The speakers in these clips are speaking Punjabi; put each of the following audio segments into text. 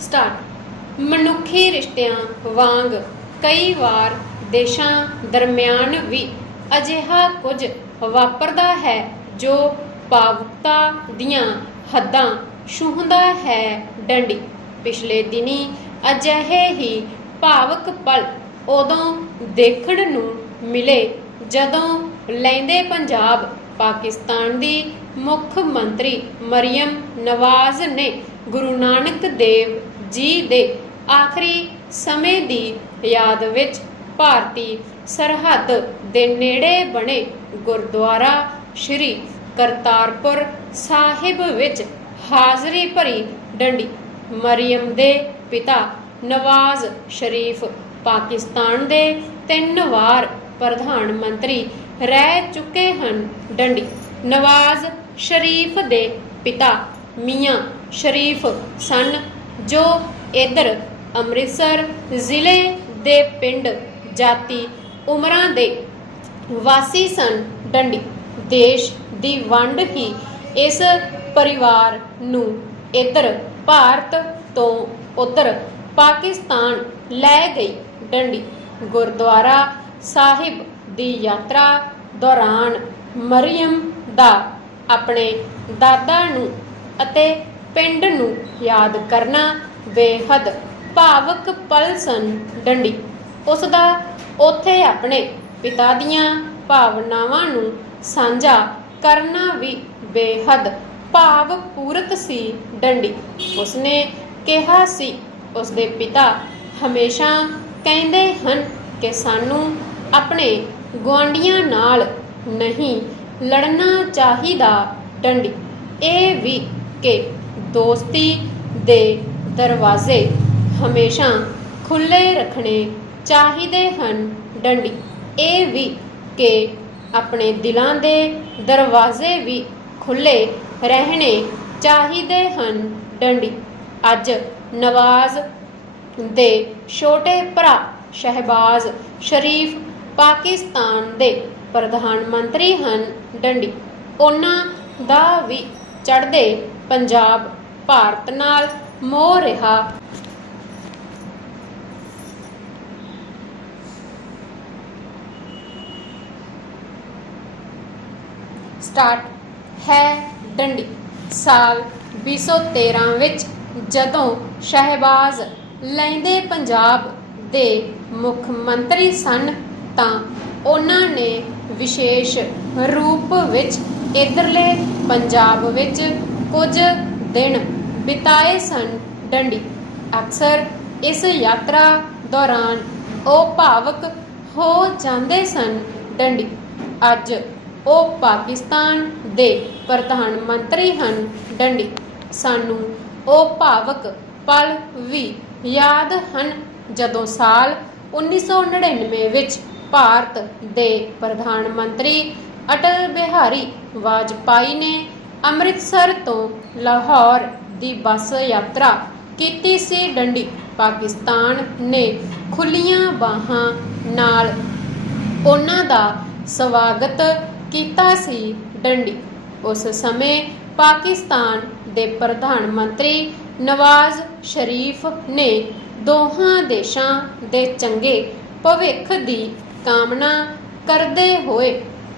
ਸਟਾਰਟ। ਮਨੁੱਖੀ ਰਿਸ਼ਤਿਆਂ ਵਾਂਗ ਕਈ ਵਾਰ ਦੇਸ਼ਾਂ ਦਰਮਿਆਨ ਵੀ ਅਜਿਹਾ ਕੁਝ ਵਾਪਰਦਾ ਹੈ ਜੋ ਭਾਵੁਕਤਾ ਦੀਆਂ ਹੱਦਾਂ ਛੂਹਦਾ ਹੈ। ਡੰਡੀ। ਪਿਛਲੇ ਦਿਨੀ ਅਜਿਹੇ ਹੀ ਭਾਵਕ ਪਲ ਉਦੋਂ ਦੇਖਣ ਨੂੰ ਮਿਲੇ ਜਦੋਂ ਲੈਂਦੇ ਪੰਜਾਬ ਪਾਕਿਸਤਾਨ ਦੀ ਮੁੱਖ ਮੰਤਰੀ ਮਰੀਮ ਨਵਾਜ਼ ਨੇ ਗੁਰੂ ਨਾਨਕ ਦੇਵ ਜੀ ਦੇ ਆਖਰੀ ਸਮੇਂ ਦੀ ਯਾਦ ਵਿੱਚ ਭਾਰਤੀ ਸਰਹੱਦ ਦੇ ਨੇੜੇ ਬਣੇ ਗੁਰਦੁਆਰਾ ਸ਼੍ਰੀ ਕਰਤਾਰਪੁਰ ਸਾਹਿਬ ਵਿੱਚ ਹਾਜ਼ਰੀ ਭਰੀ ਡੰਡੀ ਮਰੀਮ ਦੇ ਪਿਤਾ ਨਵਾਜ਼ ਸ਼ਰੀਫ ਪਾਕਿਸਤਾਨ ਦੇ ਤਿੰਨ ਵਾਰ ਪ੍ਰਧਾਨ ਮੰਤਰੀ ਰਹਿ ਚੁੱਕੇ ਹਨ। ਡੰਡੀ ਨਵਾਜ਼ ਸ਼ਰੀਫ ਦੇ ਪਿਤਾ ਮੀਆਂ ਸ਼ਰੀਫ ਸਨ, ਜੋ ਇਧਰ ਅੰਮ੍ਰਿਤਸਰ ਜ਼ਿਲ੍ਹੇ ਦੇ ਪਿੰਡ ਜਾਤੀ ਉਮਰਾਂ ਦੇ ਵਾਸੀ ਸਨ। ਡੰਡੀ ਦੇਸ਼ ਦੀ ਵੰਡ ਹੀ ਇਸ ਪਰਿਵਾਰ ਨੂੰ ਇਧਰ ਭਾਰਤ ਤੋਂ ਉਧਰ ਪਾਕਿਸਤਾਨ ਲੈ ਗਈ। ਡੰਡੀ ਗੁਰਦੁਆਰਾ ਸਾਹਿਬ ਦੀ ਯਾਤਰਾ ਦੌਰਾਨ ਮਰੀਮ ਦਾ ਆਪਣੇ ਦਾਦਾ ਨੂੰ ਅਤੇ ਪਿੰਡ ਨੂੰ ਯਾਦ ਕਰਨਾ ਬੇਹੱਦ ਭਾਵਕ ਪਲ ਸਨ ਡੰਡੀ। ਉਸ ਦਾ ਉੱਥੇ ਆਪਣੇ ਪਿਤਾ ਦੀਆਂ ਭਾਵਨਾਵਾਂ ਨੂੰ ਸਾਂਝਾ ਕਰਨਾ ਵੀ ਬੇਹੱਦ ਭਾਵਪੂਰਤ ਸੀ ਡੰਡੀ। ਉਸਨੇ ਕਿਹਾ ਸੀ, ਉਸਦੇ ਪਿਤਾ ਹਮੇਸ਼ਾ ਕਹਿੰਦੇ ਹਨ ਕਿ ਸਾਨੂੰ ਆਪਣੇ ਗੁਆਂਢੀਆਂ ਨਾਲ ਨਹੀਂ ਲੜਨਾ ਚਾਹੀਦਾ ਡੰਡੀ। ਇਹ ਵੀ ਕਿ ਦੋਸਤੀ ਦੇ ਦਰਵਾਜ਼ੇ ਹਮੇਸ਼ਾ ਖੁੱਲੇ ਰੱਖਣੇ ਚਾਹੀਦੇ ਹਨ। ਡੰਡੀ। ਇਹ ਵੀ ਕਿ ਆਪਣੇ ਦਿਲਾਂ ਦੇ ਦਰਵਾਜ਼ੇ ਵੀ ਖੁੱਲੇ ਰਹਿਣੇ ਚਾਹੀਦੇ ਹਨ। ਡੰਡੀ। ਅੱਜ ਨਵਾਜ਼ ਦੇ ਛੋਟੇ ਭਰਾ ਸ਼ਹਿਬਾਜ਼ ਸ਼ਰੀਫ ਪਾਕਿਸਤਾਨ ਦੇ ਪ੍ਰਧਾਨ ਮੰਤਰੀ ਹਨ। ਡੰਡੀ। ਉਹਨਾਂ ਦਾ ਵੀ ਚੜ੍ਹਦੇ ਪੰਜਾਬ ਭਾਰਤ ਨਾਲ ਮੋਹ ਰਿਹਾ। ਸਟਾਰਟ ਹੈ ਡੰਡੀ। ਸਾਲ 2013 ਵਿੱਚ ਜਦੋਂ ਸ਼ਹਿਬਾਜ਼ ਲੈਂਦੇ ਪੰਜਾਬ ਦੇ ਮੁੱਖ ਮੰਤਰੀ ਸਨ ਤਾਂ ਉਹਨਾਂ ਨੇ ਵਿਸ਼ੇਸ਼ ਰੂਪ ਵਿੱਚ ਇਧਰਲੇ ਪੰਜਾਬ ਵਿੱਚ ਕੁਝ ਦਿਨ ਬਿਤਾਏ ਸਨ। ਡੰਡੀ, ਅਕਸਰ ਇਸ ਯਾਤਰਾ ਦੌਰਾਨ ਉਹ ਭਾਵਕ ਹੋ ਜਾਂਦੇ ਸਨ। ਡੰਡੀ, ਅੱਜ ਉਹ ਪਾਕਿਸਤਾਨ ਦੇ ਪ੍ਰਧਾਨ ਮੰਤਰੀ ਹਨ। ਡੰਡੀ, ਸਾਨੂੰ ਉਹ ਭਾਵਕ ਪਲ ਵੀ ਯਾਦ ਹਨ। ਜਦੋਂ ਸਾਲ 1999 ਵਿੱਚ ਭਾਰਤ ਦੇ ਪ੍ਰਧਾਨ ਮੰਤਰੀ ਅਟਲ ਬਿਹਾਰੀ ਵਾਜਪਾਈ ਨੇ ਅੰਮ੍ਰਿਤਸਰ ਤੋਂ ਲਾਹੌਰ ਦੀ ਬੱਸ ਯਾਤਰਾ ਕੀਤੀ ਸੀ ਡੰਡੀ। ਪਾਕਿਸਤਾਨ ਨੇ ਖੁੱਲੀਆਂ ਬਾਹਾਂ ਨਾਲ ਉਹਨਾਂ ਦਾ ਸਵਾਗਤ ਕੀਤਾ ਸੀ ਡੰਡੀ। ਉਸ ਸਮੇਂ ਪਾਕਿਸਤਾਨ ਦੇ ਪ੍ਰਧਾਨ ਮੰਤਰੀ ਨਵਾਜ਼ ਸ਼ਰੀਫ ਨੇ ਦੋਹਾਂ ਦੇਸ਼ਾਂ ਦੇ ਚੰਗੇ ਭਵਿੱਖ ਦੀ ਕਾਮਨਾ ਕਰਦੇ ਹੋਏ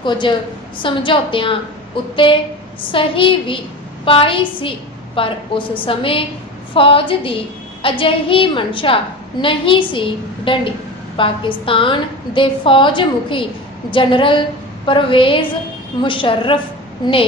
ਕੁਝ ਸਮਝੌਤਿਆਂ ਉੱਤੇ ਸਹੀ ਵੀ ਪਾਈ ਸੀ। ਪਰ ਉਸ ਸਮੇਂ ਫੌਜ ਦੀ ਅਜਿਹੀ ਮਨਸ਼ਾ ਨਹੀਂ ਸੀ ਡੰਡੀ। ਪਾਕਿਸਤਾਨ ਦੇ ਫੌਜ ਮੁਖੀ ਜਨਰਲ ਪਰਵੇਜ਼ ਮੁਸ਼ਰਫ ਨੇ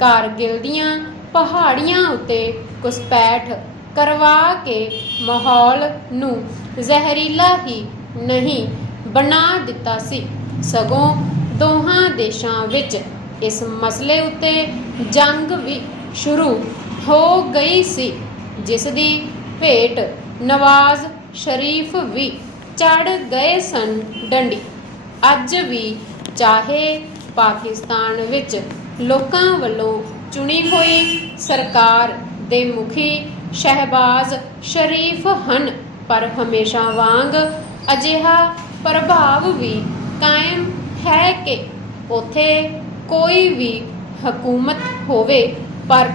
ਕਾਰਗਿਲ ਦੀਆਂ ਪਹਾੜੀਆਂ ਉੱਤੇ ਘੁਸਪੈਠ ਕਰਵਾ ਕੇ ਮਾਹੌਲ ਨੂੰ ਜ਼ਹਿਰੀਲਾ ਹੀ ਨਹੀਂ ਬਣਾ ਦਿੱਤਾ ਸੀ। ਸਗੋਂ ਦੋਹਾਂ ਦੇਸ਼ਾਂ ਵਿੱਚ ਇਸ ਮਸਲੇ ਉੱਤੇ ਜੰਗ ਵੀ ਸ਼ੁਰੂ ਹੋ ਗਈ ਸੀ, ਜਿਸ ਦੀ ਭੇਟ ਨਵਾਜ਼ ਸ਼ਰੀਫ ਵੀ ਚੜ ਗਏ ਸਨ ਡੰਡੀ। ਅੱਜ ਵੀ ਚਾਹੇ ਪਾਕਿਸਤਾਨ ਵਿੱਚ ਲੋਕਾਂ ਵੱਲੋਂ ਚੁਣੀ ਹੋਈ ਸਰਕਾਰ ਦੇ ਮੁਖੀ ਸ਼ਹਿਬਾਜ਼ ਸ਼ਰੀਫ ਹਨ, ਪਰ ਹਮੇਸ਼ਾ ਵਾਂਗ ਅਜਿਹਾ ਪ੍ਰਭਾਵ ਵੀ ਕਾਇਮ ਹੈ ਕਿ ਉਥੇ ਕੋਈ ਵੀ ਹਕੂਮਤ ਹੋਵੇ, ਪਰ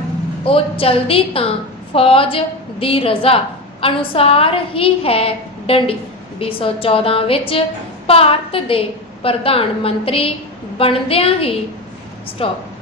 ਉਹ ਚਲਦੀ ਤਾਂ ਫੌਜ ਦੀ ਰਜ਼ਾ ਅਨੁਸਾਰ ਹੀ ਹੈ ਡੰਡੀ। 2014 ਵਿੱਚ ਭਾਰਤ ਦੇ ਪ੍ਰਧਾਨ ਮੰਤਰੀ ਬਣਦਿਆਂ ਹੀ ਸਟਾਪ।